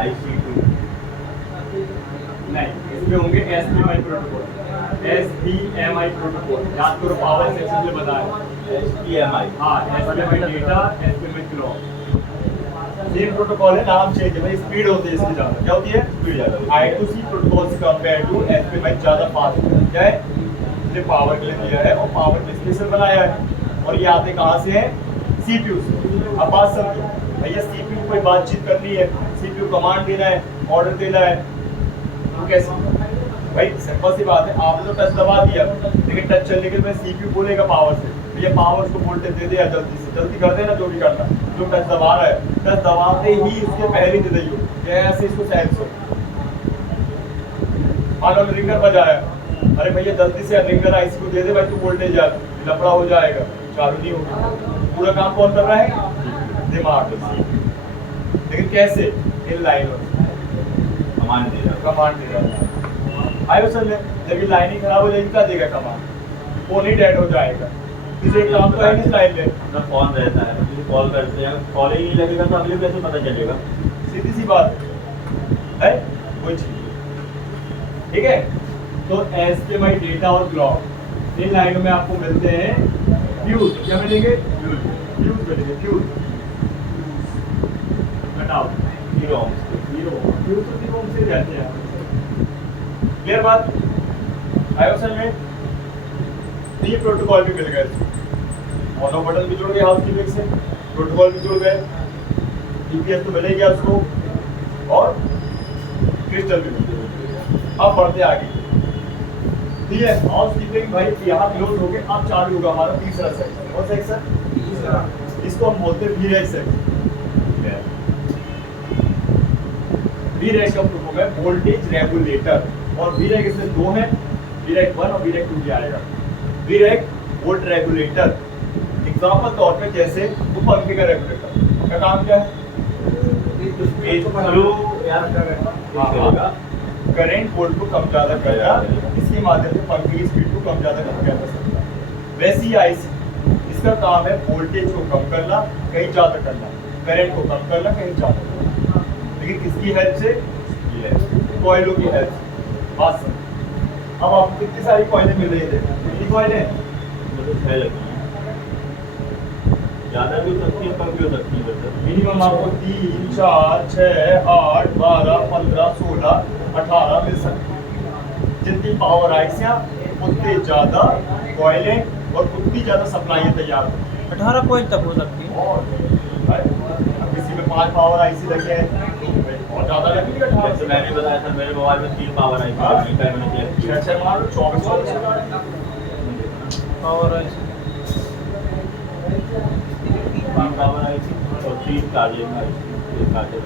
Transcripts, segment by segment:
IC2 नहीं, इसमें होंगे SPMI प्रोटोकॉल, SPMI प्रोटोकॉल, याद करो पावर सेक्शन में बताया। HDMI हाँ, SPMI data, SPMI clock, same protocol है, नाम चेंज है भाई, स्पीड होती है इसकी ज़्यादा, क्या होती है स्पीड ज़्यादा होती है। I2C प्रोटोकॉल से कंपेयर टू SPMI ज़्यादा फास्ट है, क्या है, इसने पावर के लिए दिया है और पावर के स्पेशल बनाया है, और ये आते कहाँ से है, CPU से। अब बात समझो भैया, CPU कोई बातचीत करनी है, CPU कमांड देना है, ऑर्डर देना है, तो कैसे भाई, सिंपल सी बात है, आपने तो टच दबा दिया, लेकिन टच चलने के बाद CPU बोलेगा पावर से, भैया पावर को वोल्टेज दे दे या जल्दी से जल्दी कर देना, जो भी करना, जो टच दबा रहा है, टच दबाते ही इसके पहले दे दी हो, कैसे इसको सेंस हो। मान लो रिंगर बजाया, अरे भैया जल्दी से रिंगर आईसी को दे दे भाई, तू वोल्टेज यार लफड़ा हो जाएगा, चालू नहीं होगा, पूरा काम कौन कर रहा है, दिमाग। लेकिन कैसे, इन लाइनों कमांड दे रहा कमांड दे रहा है। आयो सर, जब ये लाइनिंग खराब हो जाएगी क्या देगा कमांड, फोन ही डेड हो जाएगा, किसी एक काम तो है नहीं लाइन में। अपना फोन रहता है, किसी कॉल करते हैं, कॉल ही नहीं लगेगा तो अगले कैसे पता चलेगा। सीधी सी बात है कोई चीज, ठीक है। तो SPMI डेटा और क्लॉक, इन लाइनों में आपको मिलते हैं फ्यूज, क्या मिलेंगे, फ्यूज मिलेंगे, फ्यूज घटाओ 0 ohms जीरो, फ्यूज तो 0 से जाते हैं, क्लियर बात। आयोसन में ये प्रोटोकॉल भी मिल गए, मोनो बटन भी जुड़ गए हाउसकीपिंग से, प्रोटोकॉल भी जुड़ गए, TPS तो मिल गया उसको, और क्रिस्टल भी मिल गया। अब बढ़ते आगे, ठीक है, हाउसकीपिंग भाई यहाँ क्लोज हो गए, अब चालू होगा हमारा तीसरा सेक्शन, कौन सा सेक्शन, इसको हम बोलते हैं VRAC सेक्शन। VRAC का प्रोटोकॉल है वोल्टेज रेगुलेटर, और VRAC इसमें दो है, VRAC 1 और VRAC 2 भी आएगा। VRAC वोल्ट रेगुलेटर, एग्जाम्पल तौर पे जैसे वो पंखे का रेगुलेटर का काम क्या है, करंट वोल्ट को कम ज्यादा करना, इसके माध्यम से पंखे की स्पीड को कम ज्यादा किया जा सकता है। वैसे ही IC, इसका काम है वोल्टेज को कम करना, कहीं ज्यादा करना, करंट को कम करना, कहीं ज्यादा करना, लेकिन किसकी हेल्प से, कॉइलों की हेल्प से। बात समझ, अब आपको कितनी सारी कॉइलें मिल रही है, कितनी कॉइलें, ज़्यादा भी हो सकती है, कम भी हो सकती है, मतलब मिनिमम आपको 3, 4, 6, 8, 12, 15, 16, 18 मिल सकती है। जितनी पावर आईसियाँ उतने ज़्यादा कॉइलें और उतनी ज़्यादा सप्लाई तैयार होती हैं। 18 पॉइंट तक हो सकती है। और अब किसी में 5 पावर आईसी लगे हैं और ज़्यादा लगेगी 18 जैसे मैंने बताया था, मेरे मोबाइल में 3 पावर आई थी, मैंने 6 मारो 24 और 3 पावर आई थी और 3 चार्जिंग आई थी, चार्जर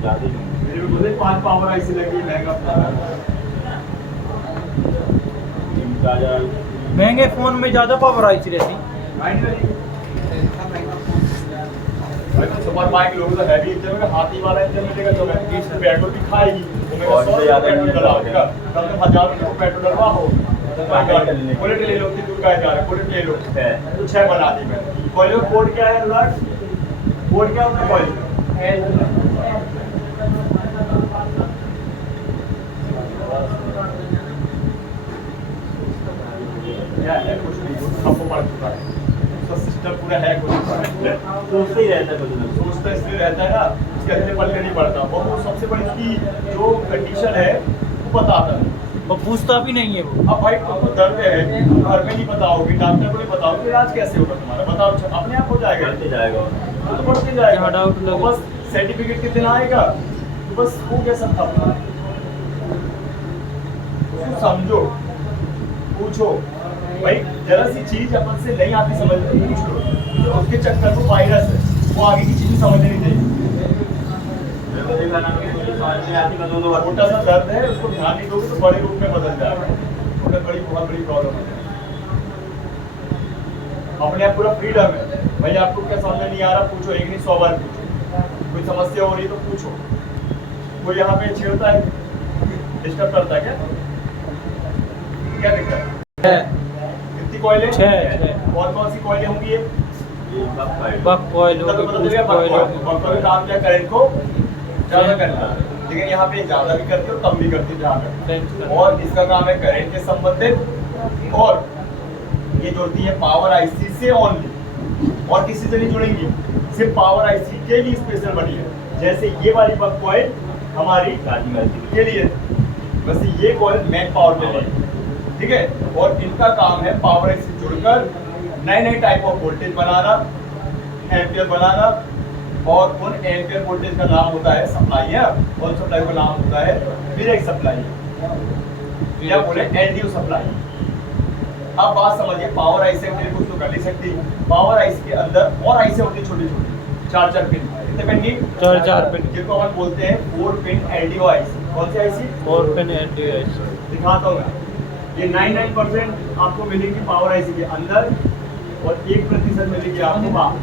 ज़्यादा ही नहीं। मेरे को बोले 5 पावर आईसी लगी, महंगा चार्जर महंगे फोन में ज़्यादा पावर आई थी रहती। सुपर बाइक लोगों का हैवी इंजन में, हाथी वाला इंजन मिलेगा तो पेट्रोल भी खाएगी, और इससे ज़्यादा पेट्रोल डलाओगे, कम से कम 1000 रुपये को पेट्रोल डलवा हो। बुलेट ले लो, कितनी दूर का जा रहा है, बुलेट ले लो, तो 6 बना दी मैंने। कॉइल का कोड क्या है अनुराग, कोड क्या होता है कॉइल का, क्या है, कुछ नहीं, सबको पढ़ चुका है, उसका सिस्टम पूरा है, कुछ सोचते ही रहता है कुछ ना कुछ। सोचता इसलिए रहता है ना, उसके अच्छे पढ़ के नहीं पढ़ता, और वो सबसे बड़ी इसकी जो कंडीशन है वो बताता है। वो पूछता भी नहीं है वो। अब भाई तुमको दर्द है, घर में नहीं बताओगे, डॉक्टर को नहीं बताओगे, इलाज कैसे होगा तुम्हारा, बताओ, अपने आप हो जाएगा, बढ़ते जाएगा। तो बढ़ते जाएगा, जहाँ डाउट तो लगे। बस सर्टिफिकेट कितने आएगा, तो बस हो गया सब अपना। समझो, पूछो भाई, जरा सी चीज अपन से नहीं आती समझ में, पूछ लो, तो उसके चक्कर में वायरस है, वो आगे की चीजें समझ नहीं देगी। मेरे को देखा ना, मुझे समझ नहीं आती, मैं दो बार छोटा सा दर्द है, उसको ध्यान नहीं दोगे तो बड़े रूप में बदल जाएगा, तो बड़ी बहुत बड़ी प्रॉब्लम है। अपने आप पूरा फ्रीडम है भाई, आपको क्या समझ नहीं आ रहा पूछो, एक नहीं 100 बार पूछो, कोई समस्या हो रही है तो पूछो। कोई यहाँ पे छेड़ता है, डिस्टर्ब करता है क्या दिक्कत है, कितनी कॉइलें, 6 कौन कौन सी कॉइलें होंगी ये, ये बक बक कॉइल इसका तो होगी, मतलब बूस्ट ये कॉइल होगी। बक का काम क्या, करंट को ज्यादा करना है, लेकिन यहाँ पे ज्यादा भी करती है और कम भी करती है ध्यान रखना। Sense करना। और इसका काम है करंट के संबंधित, और ये जुड़ती है पावर आईसी से ओनली, और किसी से नहीं जुड़ेंगी, सिर्फ पावर आईसी के लिए स्पेशल बनी है। जैसे ये वाली बक कॉइल हमारी चार्जिंग आईसी के लिए, वैसे ये कॉइल मैन पावर के लिए, ठीक है। और इनका काम है पावर से जुड़कर नए नए टाइप ऑफ वोल्टेज बनाना, एम्पियर बनाना, और उन एम्पियर वोल्टेज का नाम होता है सप्लाई है, और सप्लाई का नाम होता है डायरेक्ट सप्लाई या बोले एलडीओ सप्लाई। अब बात समझिए, पावर आईसी हम कुछ तो कर नहीं सकती। पावर आईसी के अंदर और आईसी होती है छोटी छोटी, 4 पिन, कितने पिन की? 4 पिन, जिनको अपन बोलते हैं 4 पिन एलडीओ आईसी। कौन सी आईसी? 4 pin LDO IC. दिखाता हूँ मैं। ये 99% आपको मिलेगी पावर आईसी के अंदर, और 1% मिलेगी आपको बाहर।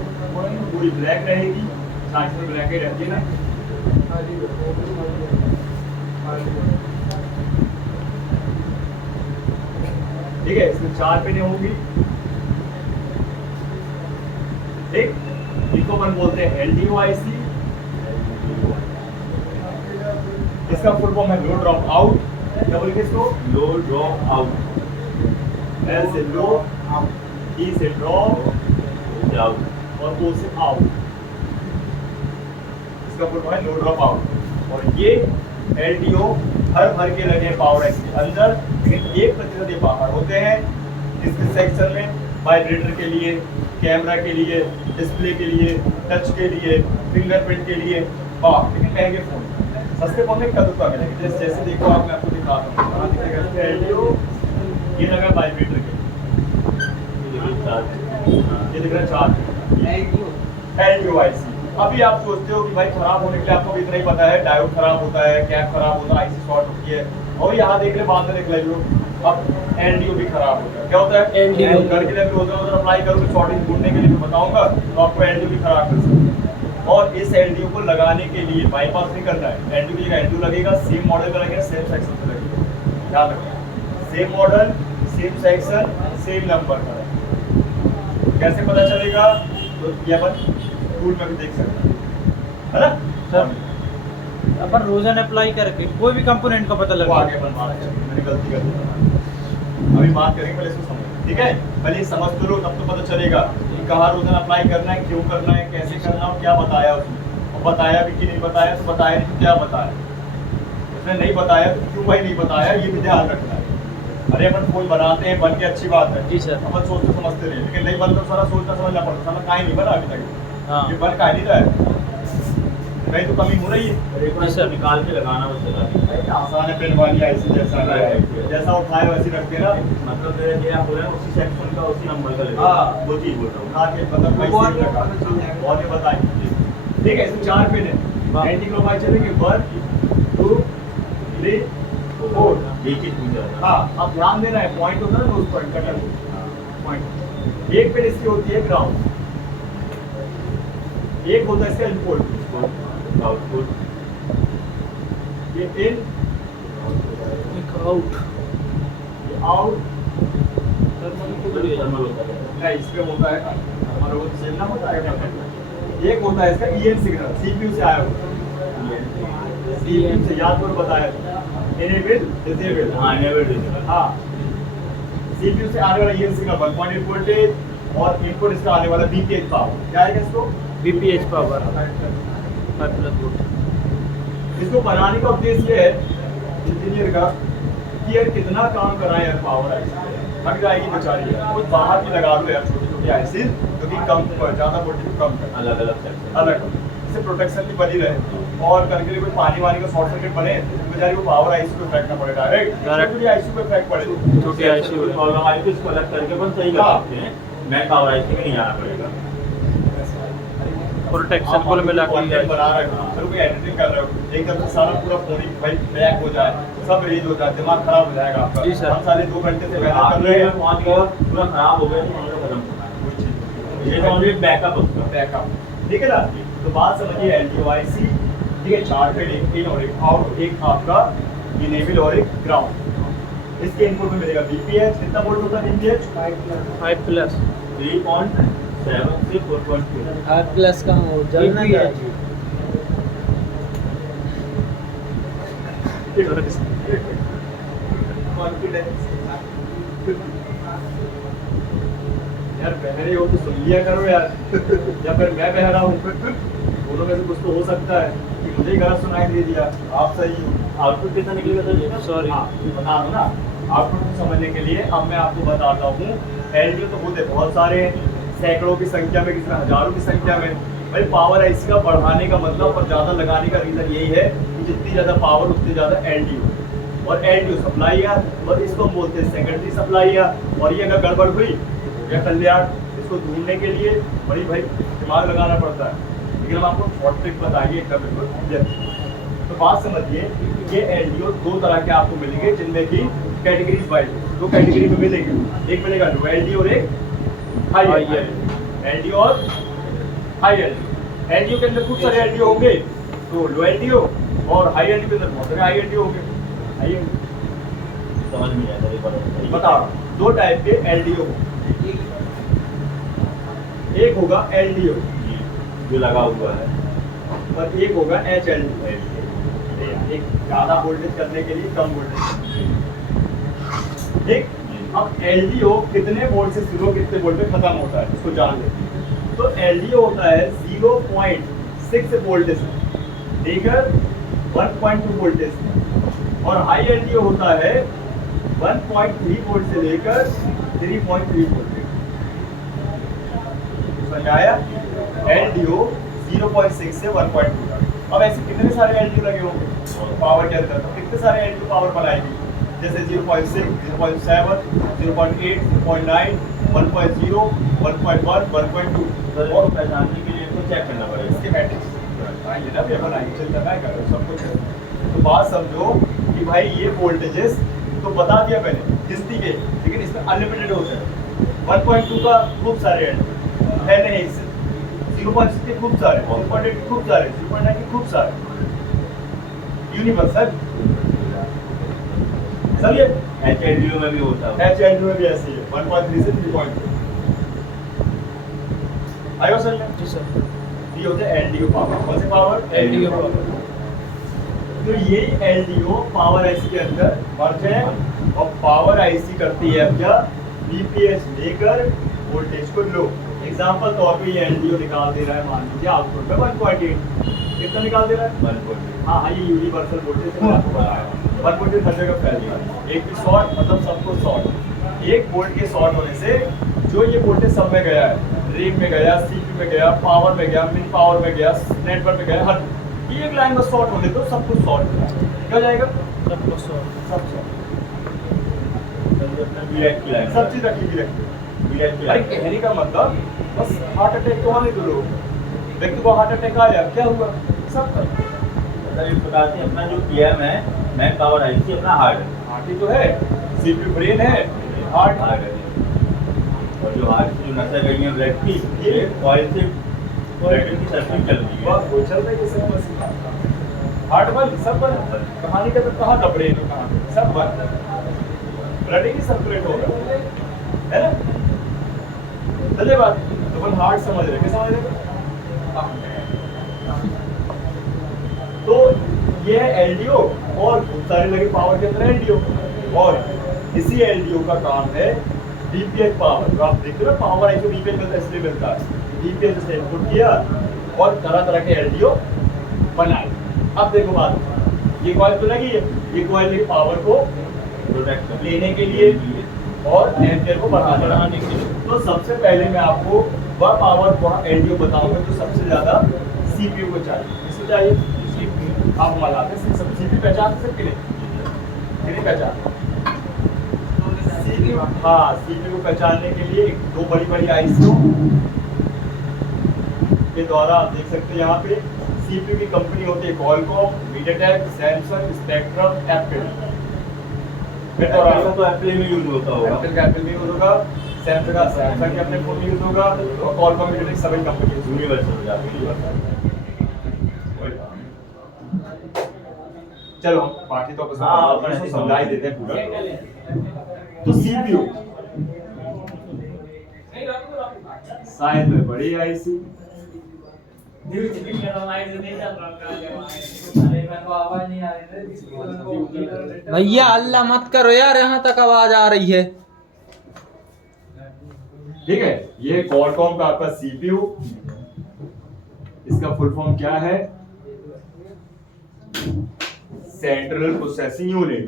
पूरी ब्लैक रहेगी, साइड में ब्लैक ही रहती है ना। ठीक है, इसमें 4 पिन होगी, ठीक। इनको अपन बोलते हैं एलडीओ आईसी। इसका फुल फॉर्म है लो ड्रॉप आउट। क्या बोलेंगे इसको? लो ड्रॉप आउट, एल से लो, ई से ड्रॉप, आउट और ओ से आउट। इसका फुल फॉर्म है लो ड्रॉप आउट। और ये एलडीओ हर भर के लगे हैं पावर आईसी के अंदर, लेकिन 1% ये बाहर होते हैं। इसके सेक्शन में वाइब्रेटर के लिए, कैमरा के लिए, डिस्प्ले के लिए, टच के लिए, फिंगरप्रिंट के लिए, लेकिन महंगे फोन, सस्ते फोन में कद का मिलेगा। जैसे देखो आप, मैं आपको दिखाता हूँ, कहाँ दिखेगा एलडीओ, ये लगा वाइब्रेटर के, ये दिख रहा है चार्ज, एलडीओ आईसी। अभी आप सोचते हो कि भाई खराब होने के लिए आपको इतना ही पता है, डायोड खराब होता है, कैप खराब होता है, आईसी शॉर्ट होती है, और यहाँ देख ले, बाद में देख ले लो, अब एलडीओ भी खराब होता है। क्या होता है? LDO घर के लिए भी होता है, उधर अप्लाई करूँगी, शॉर्टिंग ढूंढने के लिए भी बताऊंगा, तो आपको एलडीओ भी खराब कर सकते हैं। और इस एलडीओ को लगाने के लिए बाईपास नहीं करना है, एलडीओ की जगह एलडीओ लगेगा, सेम मॉडल का लगेगा, सेम सेक्शन का लगेगा। ध्यान रखना, same model, same section, same number का। कैसे पता चलेगा? तो ये अपन टूल में भी देख सकते हैं, है ना सर, अपन रोजाना अप्लाई करके कोई भी कंपोनेंट का पता वो लगा। आगे अपन बात करेंगे, मैंने गलती कर दी, अभी बात करेंगे, पहले इसको समझो, ठीक है। पहले समझ तो लो, तब तो पता चलेगा कि कहाँ रोजाना अप्लाई करना है, क्यों करना है, कैसे करना है, और क्या बताया उसने, और बताया भी कि नहीं बताया, तो बताया नहीं तो क्या बताया, उसने नहीं बताया तो क्यों भाई नहीं बताया, ये भी ध्यान रखना है। अरे अपन फोन बनाते हैं, बन के अच्छी बात है जी सर। अपन सोचते समझते रहे, लेकिन नहीं बनता तो सारा सोचना समझना पड़ता, साला काहे नहीं बना अभी तक, हाँ। ये बन काहे नहीं रहा है, कहीं तो कमी हो रही है। एक बार सर निकाल के लगाना बस लगा आसान है, पेन वाली आईसी जैसा है, जैसा उठाए वैसे रख के ना, मतलब मेरा जो आप बोल रहे हैं उसी सेक्शन का उसी नंबर का लगेगा। हाँ। वो चीज बोल रहा हूँ। उठा के मतलब वैसे ही रखा। और ये बताइए, ठीक है, इसमें 4 पिन है, एंटी क्लॉकवाइज चलेंगे, 1 2 3 4। ये चीज पूछ रहा था। हाँ, अब ध्यान देना है, पॉइंट होता है ना, उस पॉइंट कटर पॉइंट। एक पिन इसकी होती है ग्राउंड, एक होता है इसका इनपुट, आउटपुट ये इन, एक आउट। ये आउट, नॉर्मल होता है। नहीं इसमें होता है हमारा वो सेल ना होता है, एक होता है इसका ईएन सिग्नल, सीपीयू से आया हुआ, सीपीयू से याद करो, बताया इनेबल डिसेबल। हाँ नेवर डिसेबल। हाँ, सीपीयू से आने वाला ईएन सिग्नल 1.8 वोल्टेज, और इनपुट इसका आने वाला बीपीएच पावर, क्या आएगा इसको? BPH power 5+ volt. इसको बनाने का उद्देश्य है इंजीनियर का कि यार कितना काम कराए यार, पावर आईसी थक जाएगी बेचारी, कुछ बाहर भी लगा दो यार, छोटी छोटी आईसी जो कि कम ज़्यादा वोल्टेज को कम कर, अलग अलग सेक्शन। अलग, इससे प्रोटेक्शन भी बनी रहे, और कल के लिए कोई पानी वानी का शॉर्ट सर्किट बने तो बेचारी को पावर आईसी को इफेक्ट ना पड़े, डायरेक्ट आईसी को इफेक्ट पड़े। छोटी आईसी कोई प्रॉब्लम आई तो इसको अलग करके अपन सही कर सकते हैं, मैं पावर आईसी में नहीं जाना पड़ेगा। प्रोटेक्शन कुल मिला कंटेंट के बना रहे हो, चलो कोई एडिटिंग कर रहे हो, एकदम से सारा पूरा फोन ही भाई बैक हो जाए, सब रेज हो जाए, दिमाग खराब हो जाएगा आपका। जी सर। हम साले 2 घंटे से मेहनत कर आप रहे हैं, पहुंच गए पूरा खराब हो गया तो उनको खत्म करना है। कोई चीज़ ये तो ओनली बैकअप उसका। बैकअप, ठीक है ना। तो बात समझिए, एलडीओ आईसी, ठीक है, 4 पिन, एक इन और एक आउट, एक आपका इनेबल और एक ग्राउंड। इसके इनपुट में मिलेगा बीपीएच, कितना वोल्ट होता है बीपीएच? 5+। 3.7 7 से 4.2 8 प्लस का हो जलना एक भी है। चाहिए। यार बहरे हो तो सुन लिया करो यार या फिर मैं बहरा हूँ दोनों में से कुछ तो हो सकता है कि मुझे ही गलत सुनाई दे दिया आप सही हो आउटपुट कितना निकलेगा सर ये? सॉरी हाँ बता दो ना आपको कुछ समझने के लिए अब मैं आपको बताता हूँ एलडीओ तो होते बहुत सारे हैं सैकड़ों की संख्या में किसी में हजारों की संख्या में भाई पावर आईसी का बढ़ाने का मतलब और ज़्यादा लगाने का रीज़न यही है कि जितनी ज़्यादा पावर उतनी ज़्यादा एलडीओ और एलडीओ सप्लाई है और इसको हम बोलते हैं सेकेंडरी सप्लाई है और ये अगर गड़बड़ हुई या कल्याण इसको ढूंढने के लिए बड़ी भाई दिमाग लगाना पड़ता है लेकिन हम आपको शॉर्ट ट्रिक बताइए एकदम बिल्कुल clear। तो बात समझिए ये एलडीओ दो तरह के आपको मिलेंगे जिनमें की कैटेगरीज वाइज दो कैटेगरी में मिलेंगे एक मिलेगा लो एलडीओ और एक हाई एलडीओ और हाई एलडीओ एलडीओ के अंदर खूब सारे एलडीओ होंगे तो लो एलडीओ और हाई एलडीओ के अंदर बहुत सारे हाई एलडीओ होंगे हाई समझ में आया एक बार बता रहा हूं, दो टाइप के एलडीओ एक होगा एलडीओ जो लगा हुआ है और एक होगा एच एक ज्यादा वोल्टेज करने के लिए कम वोल्टेज ठीक अब एलडीओ कितने वोल्ट से शुरू कितने वोल्ट पे खत्म होता है इसको जान लेते हैं तो एलडीओ होता है 0.6 वोल्टेज लेकर 1.2 वोल्टेज और हाई एलडीओ होता है 1.3 वोल्ट से लेकर 3.3 वोल्ट समझ आया एलडीओ 0.6 से 1.2 अब ऐसे कितने सारे एलडीओ लगे होंगे पावर के अंदर तो कितने सारे एलडीओ पावर बनाएगी जैसे 0.6 0.7 0.8 0.9 1.0 1.1 1.2 सर और इसको पहचानने के लिए इसको चेक करना पड़ेगा स्कीमेटिक्स आएंगे ना भी बनाएंगे चिंता ना करो सब कुछ तो बात समझो कि भाई ये वोल्टेजेस तो बता दिया मैंने गिनती के लेकिन इसमें अनलिमिटेड होते हैं 1.2 का खूब सारे है नहीं इससे 0.6 के खूब सारे 0.8 के खूब सारे 0.9 के खूब सारे यूनिवर्सल समझिए एचएलडीओ में भी होता है एच एल में भी ऐसी है 1.3 से 3.2 आयो सर जी सर ये होते हैं एलडीओ पावर कौन से पावर LDO पावर तो यही एलडीओ पावर आईसी के अंदर मर्ज है और पावर आईसी करती है अब क्या बीपीएस लेकर वोल्टेज को लो एग्जांपल तौर पे ये एलडीओ निकाल दे रहा है मान लीजिए आउटपुट में 1.8 कितना निकाल दे रहा है 1.2 हाँ हाँ ये यूनिवर्सल वोल्टेज से मैंने आपको बताया 1.8 हर जगह फैल गया एक भी शॉर्ट मतलब सबको शॉर्ट एक वोल्ट के शॉर्ट होने से जो ये वोल्टेज सब में गया है रेम में गया सीपी में गया पावर में गया मिन पावर में गया नेटवर्क में गया हर ये एक लाइन में शॉर्ट होने तो सब कुछ शॉर्ट क्या जाएगा सब कुछ सॉरी सब शॉर्ट बीएच की लाइन सब चीज रखी हुई रखी बीएच की अरे लाइन कहने का मतलब बस हार्ट अटैक तो आने दो लोग व्यक्ति को हार्ट अटैक आया क्या हुआ सब खत्म। सर इस प्रकार से अपना जो पीएम है मैन पावर आईसी अपना हार्ड है हार्ट ही तो है सीपीयू ब्रेन है हार्ट हार्ड है और जो हार्ट की जो नसें गई हैं ब्लड की ये कॉइल से ब्लड की सर्किट चल रही है बस वो चल रही है सब बस हार्ट बंद सब बंद कहानी का तो कहाँ का ब्रेन है कहाँ पे? सब बंद ब्लड ही सर्कुलेट हो रहा है ना चलिए बात तो अपन हार्ट समझ रहे क्या समझ रहे तो ये है एलडीओ और खूब सारे लगे पावर के अंदर एलडीओ और इसी एलडीओ का काम है डीपीएच पावर तो आप देखते हो ना पावर आई तो डीपीएच मिलता है इसलिए मिलता है डीपीएच से इनपुट किया और तरह तरह के एलडीओ बनाए अब देखो बात ये कॉइल तो लगी है ये कॉइल की पावर को प्रोटेक्ट लेने के लिए और एम्पियर को बढ़ाने के लिए तो सबसे पहले मैं आपको वह पावर वहाँ एलडीओ बताऊंगा जो सबसे ज्यादा सीपीयू को चाहिए किसको चाहिए आप मलाते हैं सब सीपीयू पहचान सकते नहीं पहचान हाँ सीपीयू को पहचानने के लिए दो बड़ी बड़ी आईसी के द्वारा आप देख सकते हैं यहाँ पे सीपीयू की कंपनी होती है Qualcomm, MediaTek, Samsung, spectrum, Apple तो एप्पल में यूज होता होगा एप्पल का एप्पल में यूज होगा सैमसंग का सैमसंग के अपने फोन में यूज होगा और क्वालकॉम मीडियाटेक सभी कंपनी यूनिवर्सल हो जाती है चलो बाकी तो आपको हाँ, अपन अपन समझा ही देते हैं पूरा तो सीपीयू साइज में बड़ी आईसी, भैया अल्लाह मत करो यार, यहाँ तक आवाज आ रही है। ठीक है। ये क्वालकॉम का आपका सीपीयू, इसका फुल फॉर्म क्या है? Central processing unit.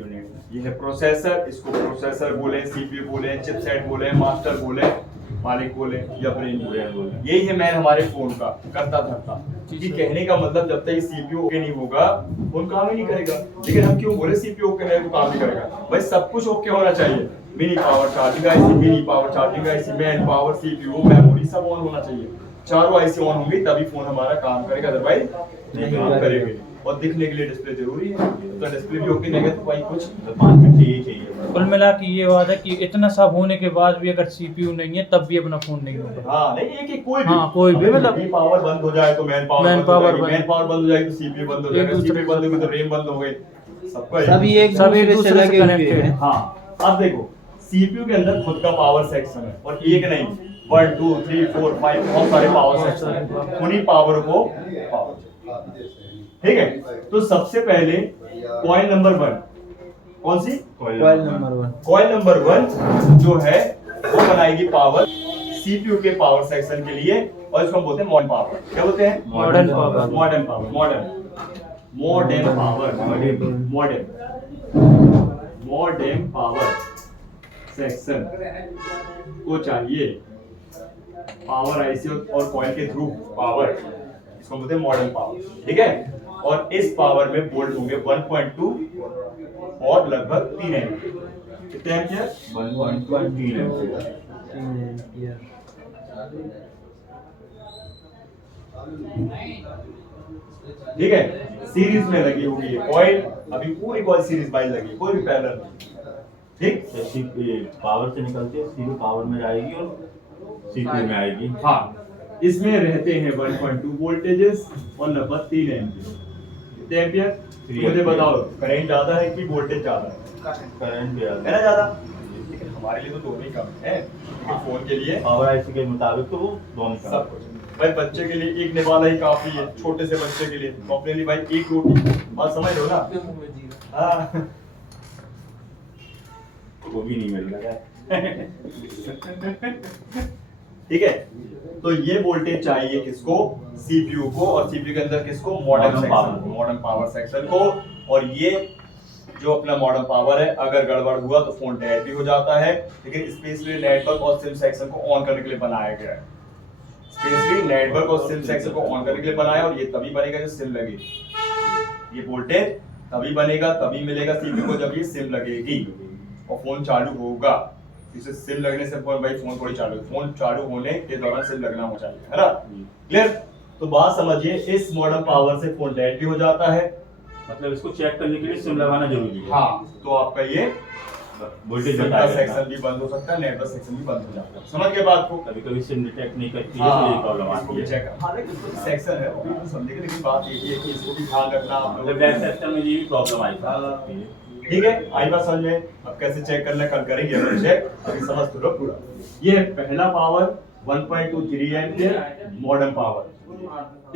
ये है प्रोसेसर, इसको प्रोसेसर बोले, सीपीयू बोले, चिपसेट बोले, मास्टर बोले, मालिक बोले या ब्रेन बोले। यही है मैन हमारे फोन का करता धरता। क्योंकि कहने का मतलब जब तक सीपीयू ओके नहीं होगा फोन काम ही नहीं करेगा। लेकिन हम क्यों बोले सीपीयू ओके है तो काम नहीं करेगा? भाई सब कुछ ओके होना चाहिए। Mini power charging IC, mini power charging IC, man power, CPU, memory सब ऑन होना चाहिए। चारों आईसी ऑन होंगी तभी फोन हमारा काम करेगा, अदरवाइज नहीं काम करेगा। और दिखने के लिए डिस्प्ले जरूरी है, तो डिस्प्ले भी ओके नहीं है तो भाई कुछ 5 मिनट चाहिए। कुल मिला के ये बात है कि इतना सब होने के बाद भी अगर सीपीयू नहीं है तब भी अपना फोन नहीं होगा। हाँ नहीं, एक एक कोई भी, हाँ, कोई भी मतलब मिनी पावर बंद हो जाए तो मैन पावर मैन पावर बंद हो जाएगी तो सीपीयू बंद हो जाएगा, सीपीयू बंद होगी तो रैम बंद हो गई। सबका सभी एक दूसरे से कनेक्टेड है। हाँ अब देखो सीपीयू के अंदर खुद का पावर सेक्शन है और एक नहीं 1 2 3 4 5 बहुत सारे पावर सेक्शन है। उन्हीं पावर को पावर, ठीक है। तो सबसे पहले कॉइल नंबर 1, कौन सी? Coil number 1। कॉइल नंबर 1 जो है वो बनाएगी पावर सीपीयू के पावर सेक्शन के लिए, और इसको हम बोलते हैं मॉडर्न पावर। क्या बोलते हैं? Modern power. Modern power, modern power, modern power section को चाहिए पावर आईसी और कॉइल के थ्रू पावर, इसको बोलते हैं मॉडर्न पावर। ठीक है। और इस पावर में वोल्ट होंगे 1.2 और लगभग 3 एम्पीयर। कितने एम्पीयर? 1.3 एम्पीयर। 3 एम्पीयर। ठीक है। सीरीज में लगी होगी ये कॉइल, अभी पूरी कॉइल सीरीज वाइज लगी, कोई भी पैरेलल नहीं। ठीक। जैसे पावर से निकलती है सीधे पावर में जाएगी और सीपीयू में आएगी। हाँ इसमें रहते हैं 1.2 वोल्टेजेस और लगभग 3 एम्पीयर। कितने एम्पीयर? मुझे बताओ करंट ज्यादा है कि वोल्टेज ज्यादा है? करंट भी है ना ज्यादा, लेकिन हमारे लिए तो दोनों ही कम है। फोन के लिए पावर आईसी के मुताबिक तो वो दोनों का सब कुछ। भाई बच्चे के लिए एक निवाला ही काफी है, छोटे से बच्चे के लिए तो अपने लिए भाई एक रोटी, बात समझ लो ना। हाँ वो भी नहीं मिल रहा है। ठीक है। तो ये वोल्टेज चाहिए किसको? सीपीयू को, और सीपीयू के अंदर किसको? मॉडर्न पावर सेक्शन को। और ये जो अपना मॉडर्न पावर है अगर गड़बड़ हुआ तो फोन डेड भी हो जाता है। लेकिन स्पेशली नेटवर्क और सिम सेक्शन को ऑन करने के लिए बनाया गया है। स्पेशली नेटवर्क और सिम सेक्शन को ऑन करने के लिए बनाया, और ये तभी बनेगा जब सिम लगेगी। ये वोल्टेज तभी बनेगा, तभी मिलेगा सीपीयू को जब ये सिम लगेगी और फोन चालू होगा। इसे सिम लगने से भाई फोन थोड़ी चालू, फोन चालू होने के दौरान सिम लगना हो चाहिए, है ना? क्लियर? तो बात समझिए, इस मॉडर्न पावर से फोन डेड भी हो जाता है। मतलब इसको चेक करने के लिए सिम लगाना जरूरी है। हाँ तो आपका ये वोल्टेज सिम का बताएगा। सेक्शन भी बंद हो सकता है, नेटवर्क सेक्शन भी बंद हो जाता है। समझ के बात को? कभी कभी सिम डिटेक्ट नहीं करती है तो ये प्रॉब्लम इसको आती भी है। चेक हाँ लेकिन इसको सेक्शन है वो भी समझेंगे, लेकिन बात ये है कि इसको भी ध्यान रखना आप लोगों मतलब बैक सेक्शन में ये भी प्रॉब्लम आई सकती है। ठीक है। आई बात समझ में? अब कैसे चेक करना कल करेंगे अपन चेक, अभी समझ तो लो पूरा। ये है पहला पावर 1.23 एम्पीयर मॉडर्न पावर।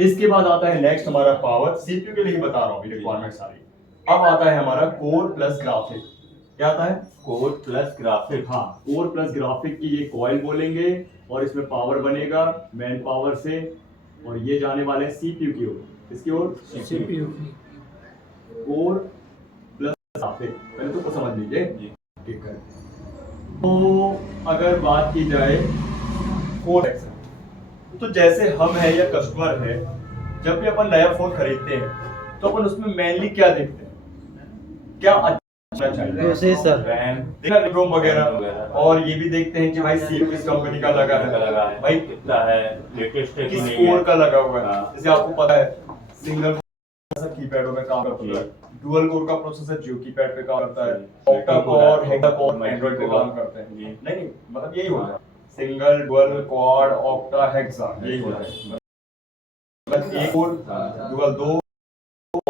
इसके बाद आता है नेक्स्ट हमारा पावर, सीपीयू के लिए ही बता रहा हूं रिक्वायरमेंट सारी। अब आता है हमारा कोर प्लस ग्राफिक। क्या आता है? Core plus graphic. हाँ कोर प्लस ग्राफिक की ये कॉइल बोलेंगे, और इसमें पावर बनेगा मैन पावर से, और ये जाने वाले हैं सीपीयू की ओर। किसकी ओर? सीपीयू। कोर प्लस ग्राफिक, पहले तो समझ लीजिए। ठीक है। तो अगर बात की जाए कोर सेक्शन, तो जैसे हम है या कस्टमर है, जब भी अपन नया फोन खरीदते हैं तो अपन उसमें मेनली क्या देखते हैं? क्या अच्छा चाहिए? प्रोसेसर, रैम, रोम वगैरह, और ये भी देखते हैं कि भाई सीपीयू किस कंपनी का लगा है, भाई कितना है, लेटेस्ट है कि किस नहीं कोर है। का लगा हुआ है। हाँ। जैसे आपको पता है सिंगल कीपैडों में काम करता है, डुअल कोर का प्रोसेसर जो कीपैड पे काम करता है, octa core, hexa core Android पे काम करते हैं। जी। नहीं मतलब यही होता है, single, dual, quad, octa, hexa, यही होता है। मतलब एक कोर, डुअल 2,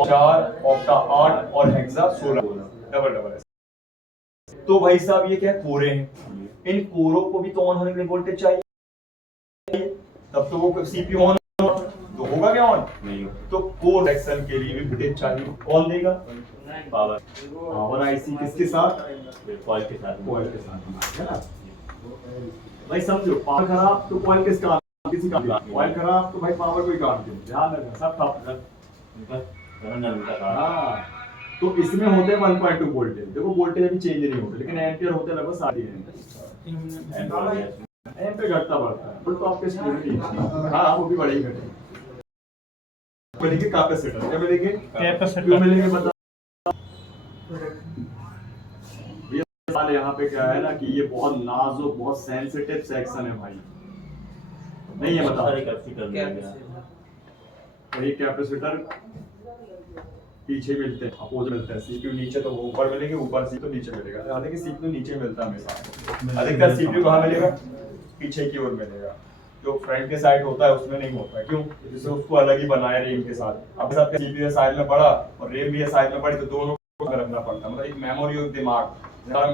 4, ऑक्टा 8 और हेक्सा 16, डबल डबल है। तो भाई साहब ये क्या कोरे हैं, इन कोरों को भी तो ऑन होने के लिए वोल्टेज चाहिए। तब तो वो सीपीयू ऑन तो होगा क्या ऑन? नहीं हो तो कोर सेक्शन के लिए भी वोल्टेज चाहिए, कौन देगा? पावर पावर आईसी किसके साथ? कॉइल के साथ कॉइल के साथ, है ना? भाई समझो, पावर खराब तो कॉइल किस काम, किसी काम, कॉइल खराब तो भाई पावर कोई काम नहीं, ध्यान रखना सब उनका करंट उनका था। हाँ, तो इसमें होते हैं 1.2 वोल्टेज। देखो वोल्टेज अभी चेंज नहीं होते, लेकिन एम्पियर होते हैं लगभग 7 एम्पियर घटता बढ़ता है, तो आपके स्टूडेंट हाँ वो भी बढ़ेगी घटेगी। मिलेंगे कैपेसिटर, क्या मिलेंगे? कैपेसिटर। क्यों मिलेंगे बता। ये यहाँ पे क्या है ना कि ये बहुत नाजुक, बहुत सेंसिटिव सेक्शन है भाई, नहीं है बता। सारे कैपेसिटर मिलेंगे। वही कैपेसिटर पीछे मिलते हैं, अपोज मिलते हैं। सीपीयू नीचे तो वो ऊपर मिलेंगे, ऊपर सीपीयू तो नीचे मिलेगा। याद है कि सीपीयू नीचे मिलता है हमेशा, अधिकतर सीपीयू कहाँ मिलेगा? पीछे की ओर मिलेगा। जो फ्रंट के साइड होता है उसमें नहीं होता है, क्यों? जैसे उसको अलग ही बनाया रेम के साथ। अब सबका सीपीयू साइड में पड़ा और रेम भी साइड में पड़ी, तो दोनों को रखना पड़ता है। मतलब एक मेमोरी और दिमाग,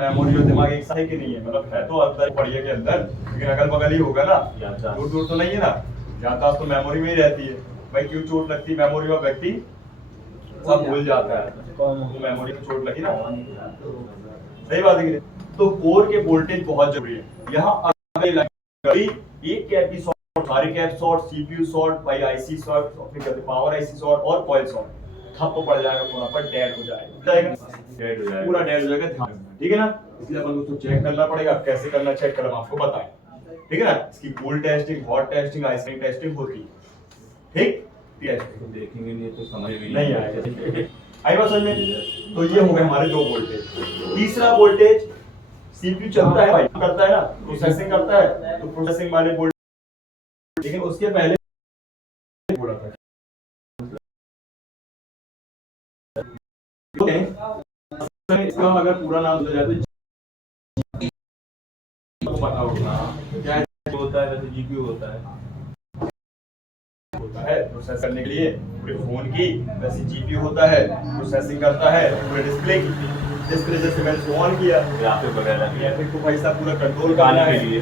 मेमोरी और दिमाग एक साथ ही नहीं है, मतलब है तो अंदर पड़ी के अंदर, लेकिन अगल बगल ही होगा ना, दूर दूर तो नहीं है ना। याददाश्त तो मेमोरी में ही रहती है भाई। क्यों चोट लगती है मेमोरी में? व्यक्ति सब भूल जाता है, तो मेमोरी में चोट लगी ना, सही बात है कि नहीं? तो कोर के वोल्टेज बहुत जरूरी है। यहाँ एक कैप की शॉर्ट, सारे कैप शॉर्ट, सीपीयू शॉर्ट, भाई आईसी शॉर्ट, फिर कहते पावर आईसी शॉर्ट और कॉइल शॉर्ट, ठप तो पड़ जाएगा, पूरा पर डेड हो जाएगा, पूरा डेड हो जाएगा। ध्यान रखना, ठीक है ना? इसलिए अपन को चेक करना पड़ेगा। कैसे करना चेक करना आपको बताएं, ठीक है ना? इसकी cool testing, hot testing, icing testing होती है, ठीक? देखेंगे नहीं तो समझ भी नहीं आएगा। आई बात समझ में? तो ये हो गए हमारे 2 वोल्टेज। तीसरा वोल्टेज, सीपीयू चलता है भाई, करता है ना, प्रोसेसिंग करता है, तो प्रोसेसिंग वाले वोल्टेज। लेकिन उसके पहले बोला था इसका अगर पूरा नाम हो जाए तो पता होगा क्या होता है। वैसे जीपीयू होता है प्रोसेस करने के लिए पूरे फोन की, वैसे जीपीयू होता है, प्रोसेसिंग करता है पूरे डिस्प्ले की। डिस्प्ले जैसे मैंने ऑन किया, ग्राफिक वगैरह भी है, ग्राफिक को पैसा पूरा कंट्रोल गाने करना के है लिए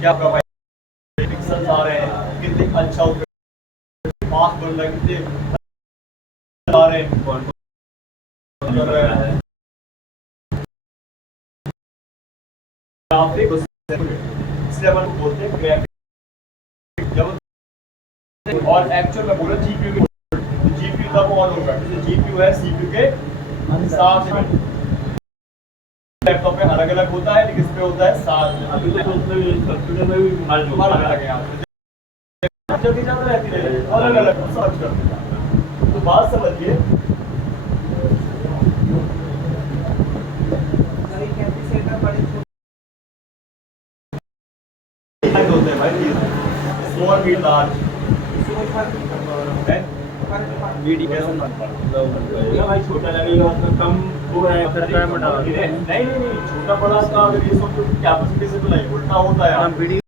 क्या भाई पिक्सेल्स आ रहे हैं, कितने अच्छा फास्ट बन रहा है, कितने आ रहे हैं, कौन कर रहा है ग्राफिक। इसलिए अपन बोलते हैं ग्राफिक। जब और एक्चुअल में बोला जीपीयू की, तो जीपीयू तब ऑन होगा जैसे जीपीयू है सीपीयू के साथ में। लैपटॉप में अलग अलग होता है, लेकिन इस पे होता है साथ में। अभी तो उसमें भी कंप्यूटर में भी हमारे जो अलग अलग है यहाँ पे जल्दी ज्यादा रहती है, अलग अलग सर्च करते हैं। तो बात समझिए, होते हैं भाई स्मॉल मीड लार्ज या भाई छोटा लगेगा उसमें कम वो रहेगा। नहीं छोटा बड़ा का अगर ये सोचो कैपेसिटी से तो नहीं, उल्टा होता है।